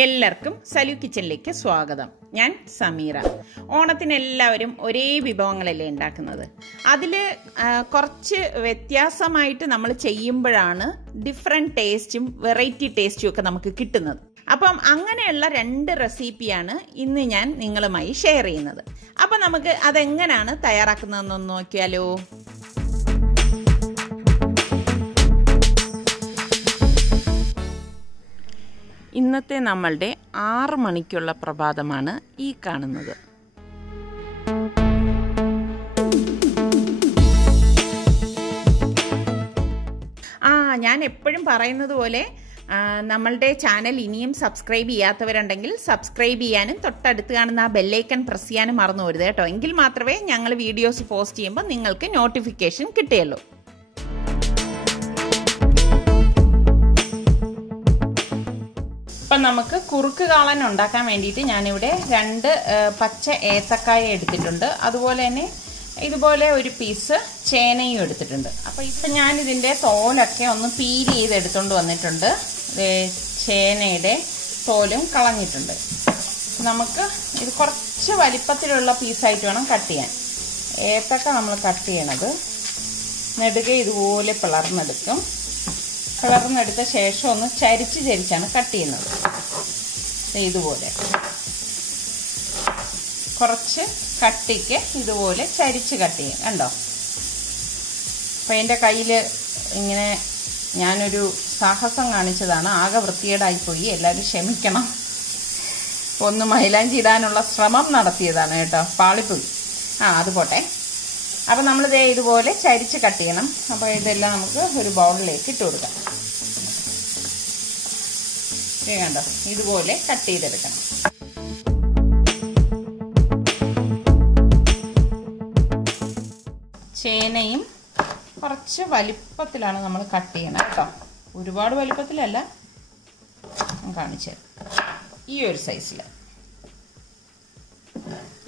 എല്ലാവർക്കും സലു കിച്ചനിലേക്ക് സ്വാഗതം. ഞാൻ സമീറ. ഓണത്തിന് എല്ലാവരും ഒരേ വിഭവങ്ങളല്ലേ ഉണ്ടാക്കുന്നത്. അതിൽ കുറച്ച് വ്യത്യാസമായിട്ട് നമ്മൾ ചെയ്യുമ്പോഴാണ് ഡിഫറെൻറ്റ് ടേസ്റ്റും വെറൈറ്റി ടേസ്റ്റും ഒക്കെ നമുക്ക് കിട്ടുന്നത്. അപ്പം അങ്ങനെയുള്ള 2 റെസിപ്പിയാണ് ഇന്ന് ഞാൻ നിങ്ങളുമായി ഷെയർ ചെയ്യുന്നത്. അപ്പം നമുക്ക് അതെങ്ങനെയാണ് തയ്യാറാക്കുന്നതെന്നൊന്ന് നോക്കിയാലോ. ഇന്നത്തെ നമ്മളുടെ 6 മണിക്കുള്ള പ്രഭാതമാണ് ഈ കാണുന്നത്. ഞാൻ എപ്പോഴും പറയുന്നത് പോലെ നമ്മളുടെ ചാനൽ ഇനിയും സബ്സ്ക്രൈബ് ചെയ്യാത്തവരുണ്ടെങ്കിൽ സബ്സ്ക്രൈബ് ചെയ്യാനും തൊട്ടടുത്ത് കാണുന്ന ആ ബെല്ലൈക്കൺ പ്രസ് ചെയ്യാനും മറന്നു പോരുത് കേട്ടോ. എങ്കിൽ മാത്രമേ ഞങ്ങൾ വീഡിയോസ് പോസ്റ്റ് ചെയ്യുമ്പോൾ നിങ്ങൾക്ക് നോട്ടിഫിക്കേഷൻ കിട്ടുകയുള്ളൂ. അപ്പം നമുക്ക് കുറുക്ക് കാളൻ ഉണ്ടാക്കാൻ വേണ്ടിയിട്ട് ഞാനിവിടെ 2 പച്ച ഏത്തക്കായ എടുത്തിട്ടുണ്ട്. അതുപോലെ തന്നെ ഇതുപോലെ ഒരു പീസ് ചേനയും എടുത്തിട്ടുണ്ട്. അപ്പോൾ ഇപ്പം ഞാനിതിൻ്റെ തോലൊക്കെ ഒന്ന് പീൽ ചെയ്ത് എടുത്തുകൊണ്ട് വന്നിട്ടുണ്ട്. ചേനയുടെ തോലും കളഞ്ഞിട്ടുണ്ട്. നമുക്ക് ഇത് കുറച്ച് വലിപ്പത്തിലുള്ള പീസായിട്ട് വേണം കട്ട് ചെയ്യാൻ. ഏത്തക്ക നമ്മൾ കട്ട് ചെയ്യണത് നെടുകെ ഇതുപോലെ പിളർന്നെടുക്കും. പിളർന്നെടുത്ത ശേഷം ഒന്ന് ചരിച്ചാണ് കട്ട് ചെയ്യുന്നത്. ഇതുപോലെ കുറച്ച് കട്ടിക്ക് ഇതുപോലെ ചരിച്ച് കട്ട് ചെയ്യും. കണ്ടോ? അപ്പം എൻ്റെ കയ്യിൽ ഇങ്ങനെ ഞാനൊരു സാഹസം കാണിച്ചതാണ്. ആകെ വൃത്തികേടായിപ്പോയി, എല്ലാവരും ക്ഷമിക്കണം. ഒന്ന് മൈലാഞ്ചി ഇടാനുള്ള ശ്രമം നടത്തിയതാണ് കേട്ടോ, പാളിപ്പോയി. അത് പോട്ടെ. അപ്പം നമ്മളിത് ഇതുപോലെ ചരിച്ച് കട്ട് ചെയ്യണം. അപ്പോൾ ഇതെല്ലാം നമുക്ക് ഒരു ബൗളിലേക്ക് ഇട്ട് കൊടുക്കാം. കണ്ടോ? ഇതുപോലെ കട്ട് ചെയ്തെടുക്കണം. ചേനയും കുറച്ച് വലിപ്പത്തിലാണ് നമ്മൾ കട്ട് ചെയ്യണം കേട്ടോ. ഒരുപാട് വലിപ്പത്തിലല്ല, കാണിച്ചു ഈ ഒരു സൈസിൽ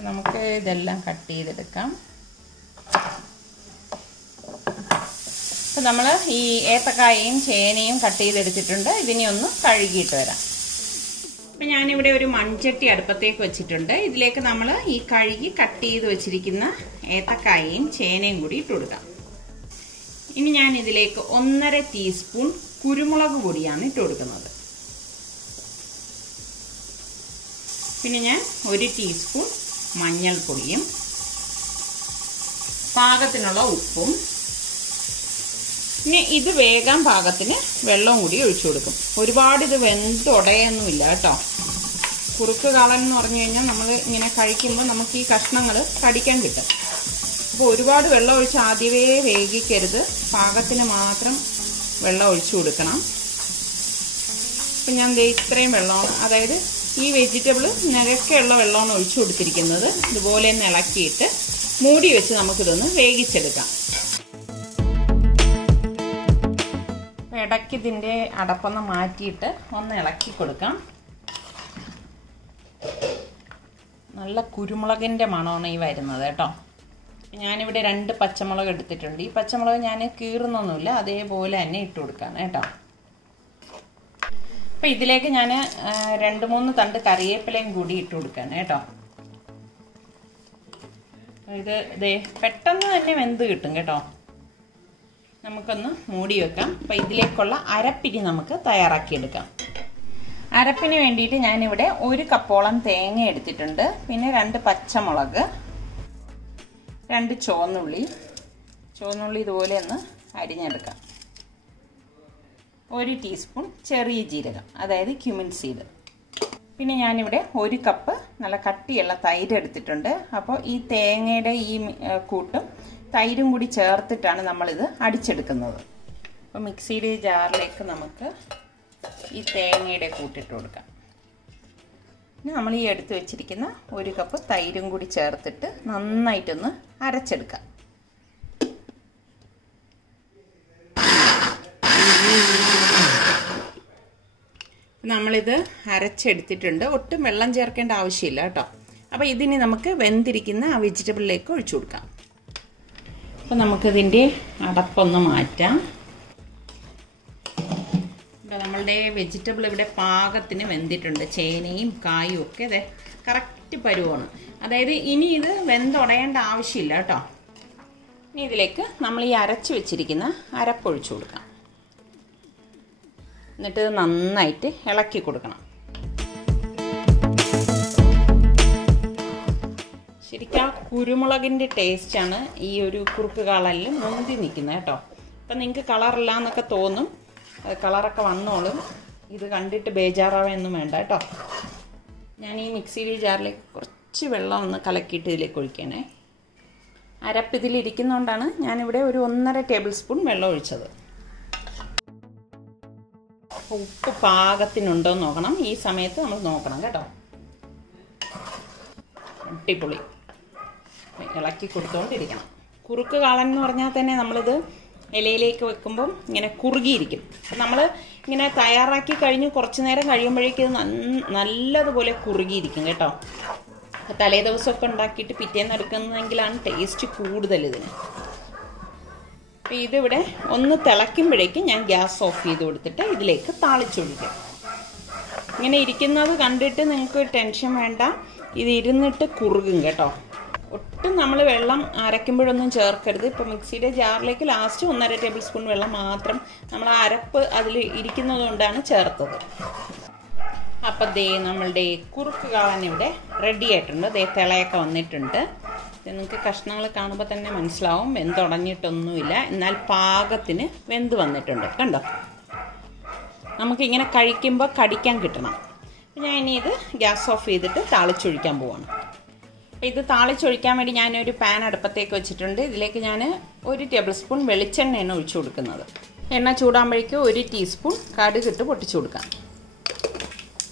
നമുക്ക് ഇതെല്ലാം കട്ട് ചെയ്തെടുക്കാം. അപ്പം നമ്മൾ ഈ ഏത്തക്കായയും ചേനയും കട്ട് ചെയ്തെടുത്തിട്ടുണ്ട്. ഇതിനെ ഒന്ന് കഴുകിയിട്ട് വരാം. അപ്പം ഞാനിവിടെ ഒരു മൺചട്ടി അടുപ്പത്തേക്ക് വെച്ചിട്ടുണ്ട്. ഇതിലേക്ക് നമ്മൾ ഈ കഴുകി കട്ട് ചെയ്ത് വെച്ചിരിക്കുന്ന ഏത്തക്കായയും ചേനയും കൂടി ഇട്ട് കൊടുക്കാം. ഇനി ഞാൻ ഇതിലേക്ക് 1.5 ടീസ്പൂൺ കുരുമുളക് പൊടിയാണ് ഇട്ട് കൊടുക്കുന്നത്. പിന്നെ ഞാൻ 1 ടീസ്പൂൺ മഞ്ഞൾപ്പൊടിയും പാകത്തിനുള്ള ഉപ്പും, ഇനി ഇത് വേകാൻ പാകത്തിന് വെള്ളവും കൂടി ഒഴിച്ചു കൊടുക്കും. ഒരുപാട് ഇത് വെന്തുടയൊന്നുമില്ല കേട്ടോ. കുറുക്ക് കാളൻ എന്ന് പറഞ്ഞു കഴിഞ്ഞാൽ നമ്മൾ ഇങ്ങനെ കഴിക്കുമ്പോൾ നമുക്ക് ഈ കഷ്ണങ്ങൾ കടിക്കാൻ കിട്ടും. അപ്പോൾ ഒരുപാട് വെള്ളം ഒഴിച്ച് ആദ്യമേ വേവിക്കരുത്. പാകത്തിന് മാത്രം വെള്ളം ഒഴിച്ചു കൊടുക്കണം. അപ്പം ഞാൻ ഇത്രയും വെള്ളമാണ്, അതായത് ഈ വെജിറ്റബിൾ നിരക്കെയുള്ള വെള്ളമാണ് ഒഴിച്ചു കൊടുത്തിരിക്കുന്നത്. ഇതുപോലെ ഒന്ന് ഇളക്കിയിട്ട് മൂടി വെച്ച് നമുക്കിതൊന്ന് വേവിച്ചെടുക്കാം. ഇടയ്ക്ക് ഇതിൻ്റെ അടപ്പൊന്ന് മാറ്റിയിട്ട് ഒന്ന് ഇളക്കി കൊടുക്കാം. നല്ല കുരുമുളകിൻ്റെ മണമാണ് ഈ വരുന്നത് കേട്ടോ. ഞാനിവിടെ 2 പച്ചമുളക് എടുത്തിട്ടുണ്ട്. ഈ പച്ചമുളക് ഞാൻ കീറുന്നൊന്നുമില്ല, അതേപോലെ തന്നെ ഇട്ട് കൊടുക്കാം കേട്ടോ. അപ്പം ഇതിലേക്ക് ഞാൻ 2-3 തണ്ട് കറിവേപ്പിലയും കൂടി ഇട്ട് കൊടുക്കാൻ കേട്ടോ. ഇത് പെട്ടെന്ന് തന്നെ വെന്ത് കിട്ടും കേട്ടോ. നമുക്കൊന്ന് മൂടി വെക്കാം. അപ്പം ഇതിലേക്കുള്ള അരപ്പിനി നമുക്ക് തയ്യാറാക്കിയെടുക്കാം. അരപ്പിന് വേണ്ടിയിട്ട് ഞാനിവിടെ 1 കപ്പോളം തേങ്ങ എടുത്തിട്ടുണ്ട്. പിന്നെ 2 പച്ചമുളക്, 2 ചുവന്നുള്ളി ഇതുപോലെ ഒന്ന് അരിഞ്ഞെടുക്കാം. 1 ടീസ്പൂൺ ചെറിയ ജീരകം, അതായത് ക്യുമിൻ സീഡ്. പിന്നെ ഞാനിവിടെ 1 കപ്പ് നല്ല കട്ടിയുള്ള തൈര് എടുത്തിട്ടുണ്ട്. അപ്പോൾ ഈ തേങ്ങയുടെ ഈ കൂട്ടും തൈരും കൂടി ചേർത്തിട്ടാണ് നമ്മളിത് അടിച്ചെടുക്കുന്നത്. അപ്പോൾ മിക്സിയുടെ ജാറിലേക്ക് നമുക്ക് ഈ തേങ്ങയുടെ കൂട്ടിട്ട് കൊടുക്കാം. ഇനി നമ്മൾ ഈ എടുത്ത് വെച്ചിരിക്കുന്ന 1 കപ്പ് തൈരും കൂടി ചേർത്തിട്ട് നന്നായിട്ടൊന്ന് അരച്ചെടുക്കാം. നമ്മളിത് അരച്ചെടുത്തിട്ടുണ്ട്. ഒട്ടും വെള്ളം ചേർക്കേണ്ട ആവശ്യമില്ല കേട്ടോ. അപ്പോൾ ഇതിനി നമുക്ക് വെന്തിരിക്കുന്ന ആ വെജിറ്റബിളിലേക്ക് ഒഴിച്ചു കൊടുക്കാം. അപ്പോൾ നമുക്കിതിൻ്റെ അടപ്പൊന്ന് മാറ്റാം. നമ്മൾ നമ്മളുടെ വെജിറ്റബിൾ ഇവിടെ പാകത്തിന് വെന്തിട്ടുണ്ട്. ചേനയും കായും ഒക്കെ അതെ കറക്റ്റ് പരുവാണ്. അതായത് ഇനി ഇത് വെന്തുടയേണ്ട ആവശ്യമില്ല കേട്ടോ. ഇനി ഇതിലേക്ക് നമ്മൾ ഈ അരച്ച് വെച്ചിരിക്കുന്ന അരപ്പൊഴിച്ചു കൊടുക്കാം. എന്നിട്ട് ഇത് നന്നായിട്ട് ഇളക്കി കൊടുക്കണം. ശരിക്കും കുരുമുളകിൻ്റെ ടേസ്റ്റാണ് ഈ ഒരു കുറുക്ക് കാളനിൽ മുന്തി നിൽക്കുന്നത് കേട്ടോ. അപ്പം നിങ്ങൾക്ക് കളറില്ല എന്നൊക്കെ തോന്നും, കളറൊക്കെ വന്നോളും. ഇത് കണ്ടിട്ട് ബേജാറാവൊന്നും വേണ്ട കേട്ടോ. ഞാൻ ഈ മിക്സിയുടെ ജാറിലേക്ക് കുറച്ച് വെള്ളം ഒന്ന് കലക്കിയിട്ട് ഇതിലേക്ക് ഒഴിക്കണേ. അരപ്പ് ഇതിലിരിക്കുന്നതുകൊണ്ടാണ് ഞാനിവിടെ ഒരു 1.5 ടേബിൾ സ്പൂൺ വെള്ളം ഒഴിച്ചത്. ഉപ്പ് പാകത്തിനുണ്ടോ എന്ന് നോക്കണം. ഈ സമയത്ത് നമ്മൾ നോക്കണം കേട്ടോ. അടിപൊളി ഇളക്കി കൊടുത്തുകൊണ്ടിരിക്കണം. കുറുക്ക് കാളൻ എന്ന് പറഞ്ഞാൽ തന്നെ നമ്മളിത് ഇലയിലേക്ക് വെക്കുമ്പം ഇങ്ങനെ കുറുകിയിരിക്കും. അപ്പം നമ്മൾ ഇങ്ങനെ തയ്യാറാക്കി കഴിഞ്ഞ് കുറച്ച് നേരം കഴിയുമ്പോഴേക്കും നല്ലതുപോലെ കുറുകിയിരിക്കും കേട്ടോ. തലേ ദിവസമൊക്കെ ഉണ്ടാക്കിയിട്ട് പിറ്റേന്ന് എടുക്കുന്നതെങ്കിലാണ് ടേസ്റ്റ് കൂടുതൽ ഇതിന്. അപ്പം ഇതിവിടെ ഒന്ന് തിളയ്ക്കുമ്പോഴേക്കും ഞാൻ ഗ്യാസ് ഓഫ് ചെയ്ത് കൊടുത്തിട്ട് ഇതിലേക്ക് താളിച്ചൊഴിക്കാം. ഇങ്ങനെ ഇരിക്കുന്നത് കണ്ടിട്ട് നിങ്ങൾക്ക് ടെൻഷൻ വേണ്ട, ഇത് ഇരുന്നിട്ട് കുറുകും കേട്ടോ. ഒട്ടും നമ്മൾ വെള്ളം അരയ്ക്കുമ്പോഴൊന്നും ചേർക്കരുത്. ഇപ്പോൾ മിക്സിയുടെ ജാറിലേക്ക് ലാസ്റ്റ് 1.5 ടേബിൾ സ്പൂൺ വെള്ളം മാത്രം നമ്മൾ അരപ്പ് അതിൽ ഇരിക്കുന്നത് കൊണ്ടാണ് ചേർത്തത്. അപ്പം ദേ നമ്മളുടെ കുറുക്ക് കാളൻ ഇവിടെ റെഡി ആയിട്ടുണ്ട്. ദേ തിളയൊക്കെ വന്നിട്ടുണ്ട്. നിങ്ങൾക്ക് കഷ്ണങ്ങൾ കാണുമ്പോൾ തന്നെ മനസ്സിലാവും വെന്തുടഞ്ഞിട്ടൊന്നുമില്ല, എന്നാൽ പാകത്തിന് വെന്ത് വന്നിട്ടുണ്ട് കണ്ടോ. നമുക്കിങ്ങനെ കഴിക്കുമ്പോൾ കടിക്കാൻ കിട്ടണം. ഞാൻ ഇനി ഇത് ഗ്യാസ് ഓഫ് ചെയ്തിട്ട് താളിച്ചൊഴിക്കാൻ പോവാണ്. അപ്പോൾ ഇത് താളിച്ചൊഴിക്കാൻ വേണ്ടി ഞാനൊരു പാൻ അടുപ്പത്തേക്ക് വെച്ചിട്ടുണ്ട്. ഇതിലേക്ക് ഞാൻ 1 ടേബിൾ സ്പൂൺ വെളിച്ചെണ്ണയാണ് ഒഴിച്ചു കൊടുക്കുന്നത്. എണ്ണ ചൂടാകുമ്പോഴേക്കും 1 ടീസ്പൂൺ കടുകിട്ട് പൊട്ടിച്ചു കൊടുക്കാം.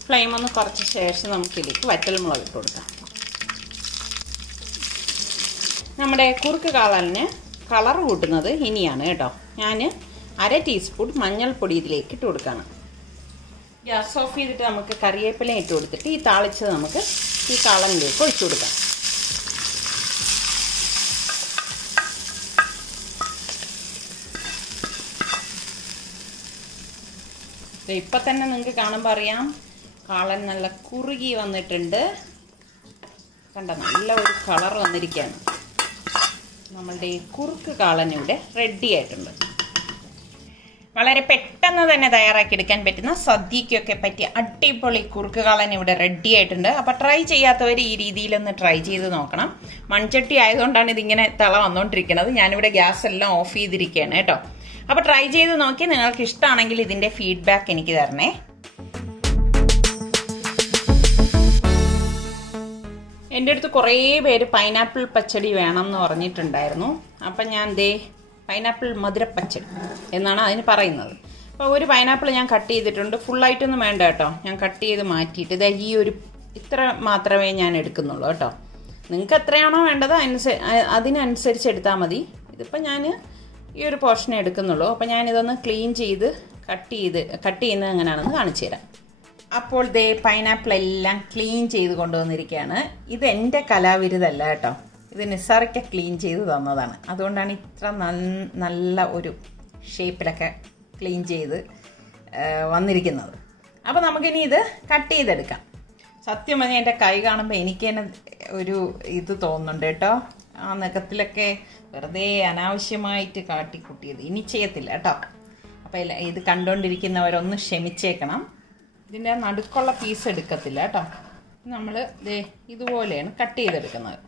ഫ്ലെയിം ഒന്ന് കുറച്ച ശേഷം നമുക്കിതിലേക്ക് വറ്റൽമുളക് ഇട്ട് കൊടുക്കാം. നമ്മുടെ കുറുക്ക് കാളന് കളർ കൂട്ടുന്നത് ഇനിയാണ് കേട്ടോ. ഞാൻ 1/2 ടീസ്പൂൺ മഞ്ഞൾപ്പൊടി ഇതിലേക്ക് ഇട്ട് കൊടുക്കുകയാണ്. ഗ്യാസ് ഓഫ് ചെയ്തിട്ട് നമുക്ക് കറിവേപ്പില ഇട്ട് കൊടുത്തിട്ട് ഈ താളിച്ചത് നമുക്ക് ഈ കാളനിലേക്ക് ഒഴിച്ചു കൊടുക്കാം. ഇപ്പം തന്നെ നിങ്ങൾക്ക് കാണുമ്പോൾ അറിയാം കാളൻ നല്ല കുറുകി വന്നിട്ടുണ്ട്. കണ്ട നല്ല ഒരു കളർ വന്നിരിക്കുകയാണ്. നമ്മളുടെ ഈ കുറുക്ക് കാളൻ ഇവിടെ റെഡി ആയിട്ടുണ്ട്. വളരെ പെട്ടെന്ന് തന്നെ തയ്യാറാക്കിയെടുക്കാൻ പറ്റുന്ന സദ്യക്കൊക്കെ പറ്റിയ അടിപൊളി കുറുക്ക് കാളൻ ഇവിടെ റെഡി ആയിട്ടുണ്ട്. അപ്പോൾ ട്രൈ ചെയ്യാത്തവർ ഈ രീതിയിലൊന്ന് ട്രൈ ചെയ്ത് നോക്കണം. മൺചട്ടി ആയതുകൊണ്ടാണ് ഇതിങ്ങനെ തള വന്നുകൊണ്ടിരിക്കുന്നത്. ഞാനിവിടെ ഗ്യാസ് എല്ലാം ഓഫ് ചെയ്തിരിക്കുകയാണ് കേട്ടോ. അപ്പോൾ ട്രൈ ചെയ്ത് നോക്കി നിങ്ങൾക്ക് ഇഷ്ടമാണെങ്കിൽ ഇതിൻ്റെ ഫീഡ്ബാക്ക് എനിക്ക് തരണേ. എൻ്റെ അടുത്ത് കുറേ പേര് പൈനാപ്പിൾ പച്ചടി വേണം എന്ന് പറഞ്ഞിട്ടുണ്ടായിരുന്നു. അപ്പം ഞാൻ പൈനാപ്പിൾ മധുരപ്പച്ചടി എന്നാണ് അതിന് പറയുന്നത്. അപ്പോൾ ഒരു പൈനാപ്പിൾ ഞാൻ കട്ട് ചെയ്തിട്ടുണ്ട്. ഫുള്ളായിട്ടൊന്നും വേണ്ട കേട്ടോ. ഞാൻ കട്ട് ചെയ്ത് മാറ്റിയിട്ട് ഈ ഒരു ഇത്ര മാത്രമേ ഞാൻ എടുക്കുന്നുള്ളൂ കേട്ടോ. നിങ്ങൾക്ക് എത്രയാണോ വേണ്ടത് അതിനനുസരിച്ച് എടുത്താൽ മതി. ഇതിപ്പോൾ ഞാൻ ഈ ഒരു പോർഷനെ എടുക്കുന്നുള്ളൂ. അപ്പോൾ ഞാനിതൊന്ന് ക്ലീൻ ചെയ്ത് കട്ട് ചെയ്യുന്നത് എങ്ങനെയാണെന്ന് കാണിച്ചു തരാം. അപ്പോൾ പൈനാപ്പിൾ എല്ലാം ക്ലീൻ ചെയ്ത് കൊണ്ടുവന്നിരിക്കുകയാണ്. ഇത് എൻ്റെ കലാവിരുതല്ല കേട്ടോ. ഇത് നിസാറിക്ക ക്ലീൻ ചെയ്ത് തന്നതാണ്. അതുകൊണ്ടാണ് ഇത്ര നല്ല ഒരു ഷേപ്പിലൊക്കെ ക്ലീൻ ചെയ്ത് വന്നിരിക്കുന്നത്. അപ്പോൾ നമുക്കിനി ഇത് കട്ട് ചെയ്തെടുക്കാം. സത്യം പറഞ്ഞാൽ എൻ്റെ കൈ കാണുമ്പോൾ എനിക്ക് തന്നെ ഒരു ഇത് തോന്നുന്നുണ്ട് കേട്ടോ. ആ നഖത്തിലൊക്കെ വെറുതെ അനാവശ്യമായിട്ട് കാട്ടിക്കുട്ടിയത് ഇനി ചെയ്യത്തില്ല കേട്ടോ. അപ്പോൾ ഇത് കണ്ടുകൊണ്ടിരിക്കുന്നവരൊന്ന് ക്ഷമിച്ചേക്കണം. ഇതിൻ്റെ നടുക്കുള്ള പീസ് എടുക്കത്തില്ല കേട്ടോ. നമ്മൾ ഇതുപോലെയാണ് കട്ട് ചെയ്തെടുക്കുന്നത്.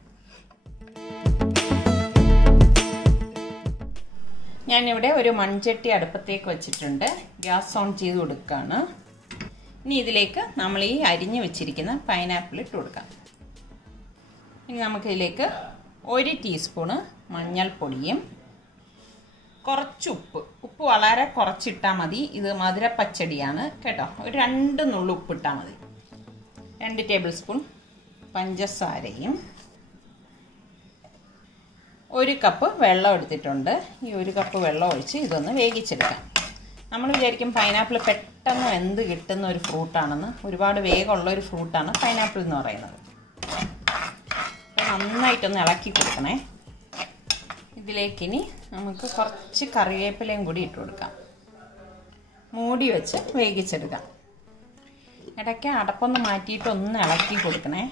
ഞാനിവിടെ ഒരു മൺചട്ടി അടുപ്പത്തേക്ക് വെച്ചിട്ടുണ്ട്. ഗ്യാസ് ഓൺ ചെയ്ത് കൊടുക്കുകയാണ്. ഇനി ഇതിലേക്ക് നമ്മൾ ഈ അരിഞ്ഞു വെച്ചിരിക്കുന്ന പൈനാപ്പിൾ ഇട്ട് കൊടുക്കാം. ഇനി നമുക്കിതിലേക്ക് 1 ടീസ്പൂണ് മഞ്ഞൾപ്പൊടിയും കുറച്ച് ഉപ്പ് വളരെ കുറച്ചിട്ടാൽ മതി. ഇത് മധുരപ്പച്ചടിയാണ് കേട്ടോ. ഒരു 2 നുള്ളു ഉപ്പിട്ടാൽ മതി. 2 ടേബിൾ സ്പൂൺ പഞ്ചസാരയും 1 കപ്പ് വെള്ളം എടുത്തിട്ടുണ്ട്. ഈ 1 കപ്പ് വെള്ളം ഒഴിച്ച് ഇതൊന്ന് വേവിച്ചെടുക്കാം. നമ്മൾ വിചാരിക്കും പൈനാപ്പിൾ പെട്ടെന്ന് വെന്ത് കിട്ടുന്ന ഒരു ഫ്രൂട്ടാണെന്ന്. ഒരുപാട് വേഗമുള്ള ഒരു ഫ്രൂട്ടാണ് പൈനാപ്പിൾ എന്ന് പറയുന്നത്. അപ്പോൾ നന്നായിട്ടൊന്ന് ഇളക്കി കൊടുക്കണേ. ഇതിലേക്കിനി നമുക്ക് കുറച്ച് കറിവേപ്പിലയും കൂടി ഇട്ട് കൊടുക്കാം. മൂടി വെച്ച് വേവിച്ചെടുക്കാം. ഇടയ്ക്ക് അടപ്പൊന്ന് മാറ്റിയിട്ട് ഒന്ന് ഇളക്കി കൊടുക്കണേ.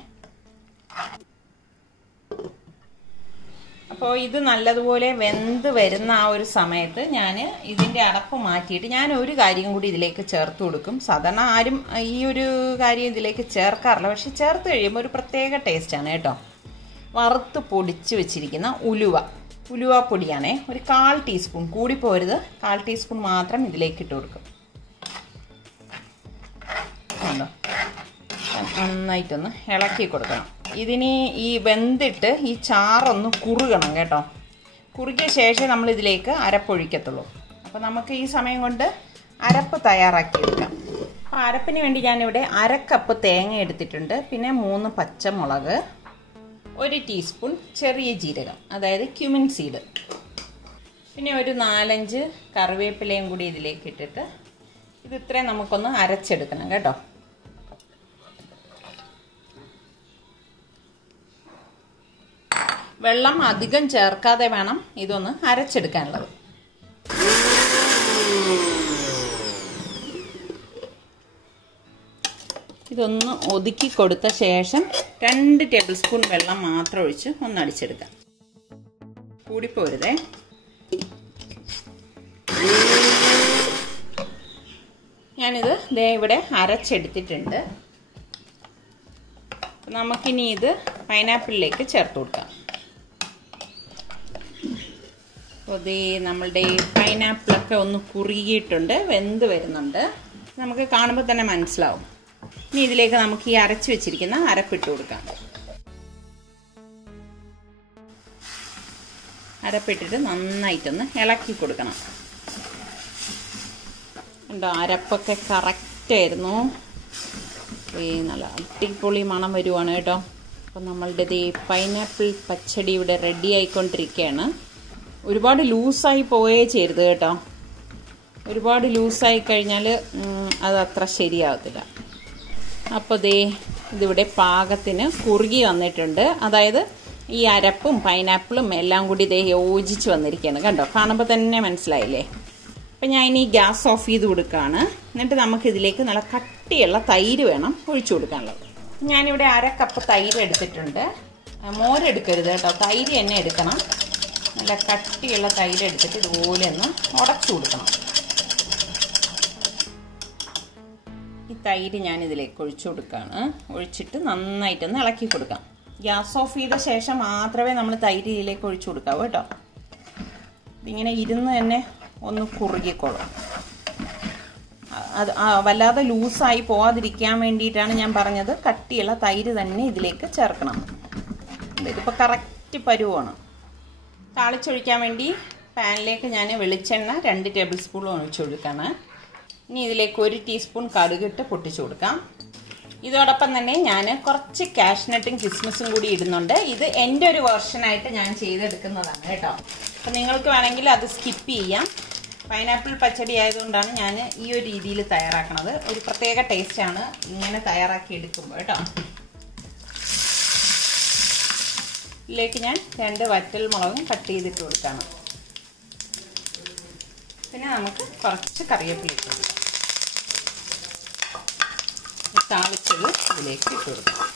അപ്പോൾ ഇത് നല്ലതുപോലെ വെന്ത് വരുന്ന ആ ഒരു സമയത്ത് ഞാൻ ഇതിൻ്റെ അടപ്പ് മാറ്റിയിട്ട് ഞാൻ ഒരു കാര്യം കൂടി ഇതിലേക്ക് ചേർത്ത് കൊടുക്കും. സാധാരണ ആരും ഈ ഒരു കാര്യം ഇതിലേക്ക് ചേർക്കാറില്ല, പക്ഷെ ചേർത്ത് കഴിയുമ്പോൾ ഒരു പ്രത്യേക ടേസ്റ്റാണ് കേട്ടോ. വറുത്ത് പൊടിച്ച് വെച്ചിരിക്കുന്ന ഉലുവ പൊടിയാണേ. ഒരു 1/4 ടീസ്പൂൺ, കൂടി പോരുത്, 1/4 ടീസ്പൂൺ മാത്രം ഇതിലേക്ക് ഇട്ട് കൊടുക്കും. നന്നായിട്ടൊന്ന് ഇളക്കി കൊടുക്കണം. ഇതിന് ഈ വെന്തിട്ട് ഈ ചാറൊന്ന് കുറുകണം കേട്ടോ. കുറുകിയ ശേഷം നമ്മൾ ഇതിലേക്ക് അരപ്പൊഴിക്കത്തുള്ളൂ. അപ്പോൾ നമുക്ക് ഈ സമയം കൊണ്ട് അരപ്പ് തയ്യാറാക്കിയെടുക്കാം. അപ്പോൾ അരപ്പിന് വേണ്ടി ഞാനിവിടെ 1/2 കപ്പ് തേങ്ങ എടുത്തിട്ടുണ്ട്. പിന്നെ 3 പച്ചമുളക്, 1 ടീസ്പൂൺ ചെറിയ ജീരകം, അതായത് ക്യുമിൻ സീഡ്, പിന്നെ ഒരു 4-5 കറിവേപ്പിലയും കൂടി ഇതിലേക്ക് ഇട്ടിട്ട് ഇത് ഇത്രയും നമുക്കൊന്ന് അരച്ചെടുക്കണം കേട്ടോ. വെള്ളം അധികം ചേർക്കാതെ വേണം ഇതൊന്ന് അരച്ചെടുക്കാനുള്ളത്. ഇതൊന്ന് ഒതുക്കി കൊടുത്ത ശേഷം 2 ടേബിൾ സ്പൂൺ വെള്ളം മാത്രം ഒഴിച്ച് ഒന്ന് അടിച്ചെടുക്കാം. കൂടിപ്പോരുതേ. ഞാനിത് ദേ ഇവിടെ അരച്ചെടുത്തിട്ടുണ്ട്. നമുക്കിനി ഇത് പൈനാപ്പിളിലേക്ക് ചേർത്ത് കൊടുക്കാം. അപ്പോൾ നമ്മളുടെ പൈനാപ്പിളൊക്കെ ഒന്ന് കുറുകിയിട്ടുണ്ട്, വെന്ത് വരുന്നുണ്ട്. നമുക്ക് കാണുമ്പോൾ തന്നെ മനസ്സിലാവും. ഇനി ഇതിലേക്ക് നമുക്ക് ഈ അരച്ച് വെച്ചിരിക്കുന്ന അരപ്പിട്ട് കൊടുക്കാം. അരപ്പിട്ടിട്ട് നന്നായിട്ടൊന്ന് ഇളക്കി കൊടുക്കണം. കണ്ടോ, അരപ്പൊക്കെ കറക്റ്റായിരുന്നു. നല്ല അടിപൊളി മണം വരുവാണ് കേട്ടോ. അപ്പം നമ്മളുടെ പൈനാപ്പിൾ പച്ചടി ഇവിടെ റെഡി ആയിക്കൊണ്ടിരിക്കുകയാണ്. ഒരുപാട് ലൂസായി പോയേ ചെയ്യരുത് കേട്ടോ. ഒരുപാട് ലൂസായി കഴിഞ്ഞാൽ അത് അത്ര ശരിയാവത്തില്ല. അപ്പോൾ ഇതിവിടെ പാകത്തിന് കുറുകി വന്നിട്ടുണ്ട്. അതായത് ഈ അരപ്പും പൈനാപ്പിളും എല്ലാം കൂടി യോജിച്ച് വന്നിരിക്കുകയാണ്. കണ്ടോ, കാണുമ്പോൾ തന്നെ മനസ്സിലായില്ലേ. അപ്പം ഞാൻ ഇനി ഗ്യാസ് ഓഫ് ചെയ്ത് കൊടുക്കുകയാണ്. എന്നിട്ട് നമുക്ക് ഇതിലേക്ക് നല്ല കട്ടിയുള്ള തൈര് വേണം ഒഴിച്ചു കൊടുക്കാനുള്ളത്. ഞാനിവിടെ 1/2 കപ്പ് തൈര് എടുത്തിട്ടുണ്ട്. മോരെടുക്കരുത് കേട്ടോ, തൈര് തന്നെ എടുക്കണം. നല്ല കട്ടിയുള്ള തൈര് എടുത്തിട്ട് ഇതുപോലെ ഒന്ന് ഉടച്ചു കൊടുക്കണം. ഈ തൈര് ഞാൻ ഇതിലേക്ക് ഒഴിച്ചു കൊടുക്കുകയാണ്. ഒഴിച്ചിട്ട് നന്നായിട്ടൊന്ന് ഇളക്കി കൊടുക്കാം. ഗ്യാസ് ഓഫ് ചെയ്ത ശേഷം മാത്രമേ നമ്മൾ തൈര് ഇതിലേക്ക് ഒഴിച്ചു കൊടുക്കാവൂ കേട്ടോ. ഇതിങ്ങനെ ഇരുന്ന് തന്നെ ഒന്ന് കുറുകിക്കോളും. അത് വല്ലാതെ ലൂസായി പോവാതിരിക്കാൻ വേണ്ടിയിട്ടാണ് ഞാൻ പറഞ്ഞത് കട്ടിയുള്ള തൈര് തന്നെ ഇതിലേക്ക് ചേർക്കണം. ഇതിപ്പോൾ കറക്റ്റ് പരുവാണ്. താളിച്ചൊഴിക്കാൻ വേണ്ടി പാനിലേക്ക് ഞാൻ വെളിച്ചെണ്ണ 2 ടേബിൾ സ്പൂൺ ഒഴിച്ചൊടുക്കാണ്. ഇനി ഇതിലേക്ക് 1 ടീസ്പൂൺ കടുകിട്ട് പൊട്ടിച്ചു കൊടുക്കാം. ഇതോടൊപ്പം തന്നെ ഞാൻ കുറച്ച് കാഷ്നട്ടും കിസ്മിസും കൂടി ഇടുന്നുണ്ട്. ഇത് എൻ്റെ ഒരു വെർഷനായിട്ട് ഞാൻ ചെയ്തെടുക്കുന്നതാണ് കേട്ടോ. അപ്പം നിങ്ങൾക്ക് വേണമെങ്കിൽ അത് സ്കിപ്പ് ചെയ്യാം. പൈനാപ്പിൾ പച്ചടി ആയതുകൊണ്ടാണ് ഞാൻ ഈ ഒരു രീതിയിൽ തയ്യാറാക്കുന്നത്. ഒരു പ്രത്യേക ടേസ്റ്റാണ് ഇങ്ങനെ തയ്യാറാക്കി എടുക്കുമ്പോൾ കേട്ടോ. ഇതിലേക്ക് ഞാൻ 2 വറ്റൽ മുളകും കട്ട് ചെയ്തിട്ട് കൊടുക്കണം. പിന്നെ നമുക്ക് കുറച്ച് കറിവേപ്പില ഇട്ട് കൊടുക്കാം. താളിച്ചത് ഇതിലേക്ക് ഇട്ട് കൊടുക്കാം.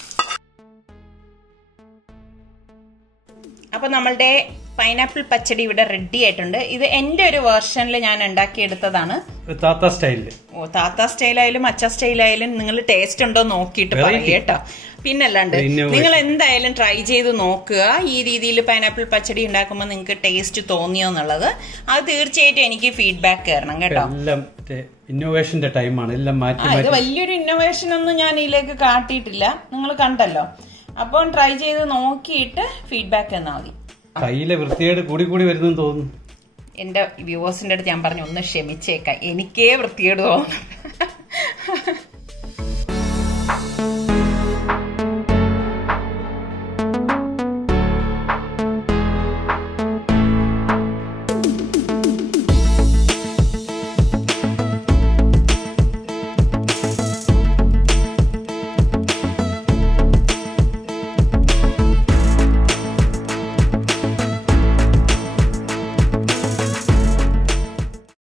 അപ്പോൾ നമ്മളുടെ പൈനാപ്പിൾ പച്ചടി ഇവിടെ റെഡി ആയിട്ടുണ്ട്. ഇത് എൻ്റെ ഒരു വേർഷനിൽ ഞാൻ ഉണ്ടാക്കിയെടുത്തതാണ്. താത്ത സ്റ്റൈലിൽ. താത്ത സ്റ്റൈലായാലും അച്ഛ സ്റ്റൈലായാലും നിങ്ങൾ ടേസ്റ്റ് ഉണ്ടോ നോക്കിയിട്ട് പറയുക കേട്ടോ. പിന്നല്ലാണ്ട് നിങ്ങൾ എന്തായാലും ട്രൈ ചെയ്ത് നോക്കുക. ഈ രീതിയിൽ പൈനാപ്പിൾ പച്ചടി ഉണ്ടാക്കുമ്പോൾ നിങ്ങൾക്ക് ടേസ്റ്റ് തോന്നിയോ എന്നുള്ളത് അത് തീർച്ചയായിട്ടും എനിക്ക് ഫീഡ്ബാക്ക് തരണം കേട്ടോ. ഇന്നോവേഷന്റെ ടൈമാണ്. ഇത് വലിയൊരു ഇന്നോവേഷൻ ഒന്നും ഞാൻ ഇതിലേക്ക് കാട്ടിയിട്ടില്ല, നിങ്ങൾ കണ്ടല്ലോ. അപ്പോൾ ട്രൈ ചെയ്ത് നോക്കിയിട്ട് ഫീഡ്ബാക്ക് തന്നാൽ മതി. കയ്യിലെ വൃത്തിയേട് കൂടി വരുന്നു തോന്നുന്നു. എന്റെ വ്യൂവേഴ്സിന്റെ അടുത്ത് ഞാൻ പറഞ്ഞു ഒന്ന് ക്ഷമിച്ചേക്കാം, എനിക്കേ വൃത്തിയേട് തോന്നുന്നു.